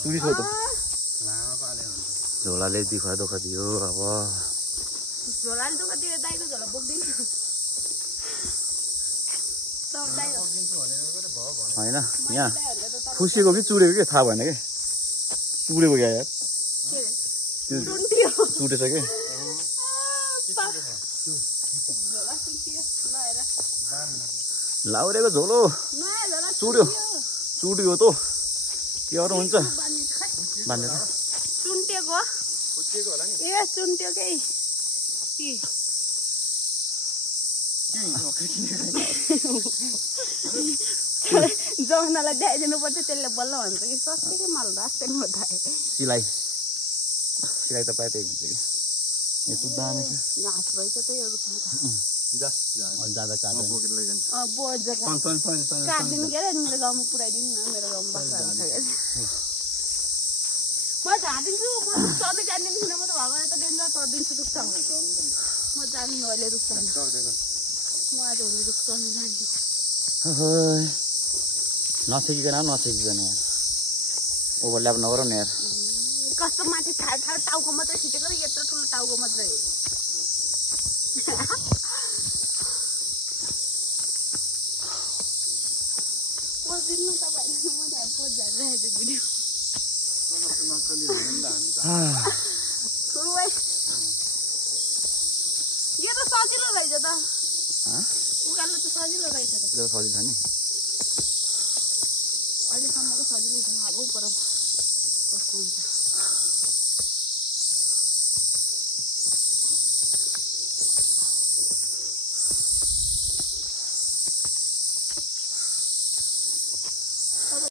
चुरी छ त झोलाले दुखा दियो अब झोलाले दुखा दियो दाइको झोला बोक्दिन होइन यहाँ फुसेको कि चुडेको के थाहा भएन कि चुडेको क्या यार चुटेछ कि लाउरेको झोलो चुड्यो चुड्यो त के अरू हुन्छ बाँधेर चुन्टेको ए चुन्ट्यो के जङ्गलाई द्याइदिनु पर्छ त्यसले बल्ल भन्छ कि सस्तो के माल राख्दैन म सिलाइ त प्रायः त्यही हुन्छ कि यस्तो दामी छ घाँस रहेछ त्यही जाँदा काटिदिनु के अरे मेरो गाउँमा पुऱ्याइदिनु न मेरो गाउँमा बाख्राहरू छ म झाँदिन्छु म सधैँ जान्दिनँ म त भगवान् त डेन्जर चढिदिन्छु रुख चढ्नु म जान्दिनँ अहिले रुख चढ्नु म आज भोलि रुख चढ्नु जान्छु नसिकिकन यार ओभरल्याप नगरौँ न यार कस्तो माथि ठाडो टाउको मात्रै छिटेको र यत्रो ठुलो टाउको मात्रै पोज दिनु तपाईँहरूले म त्यहाँ पोज झारिरहेको छु भिडियो यो त सजिलो रहेछ त उकालो त सजिलो रहेछ त सजिलो छ नि अहिलेसम्मको सजिलो छ अब पर कस्तो हुन्छ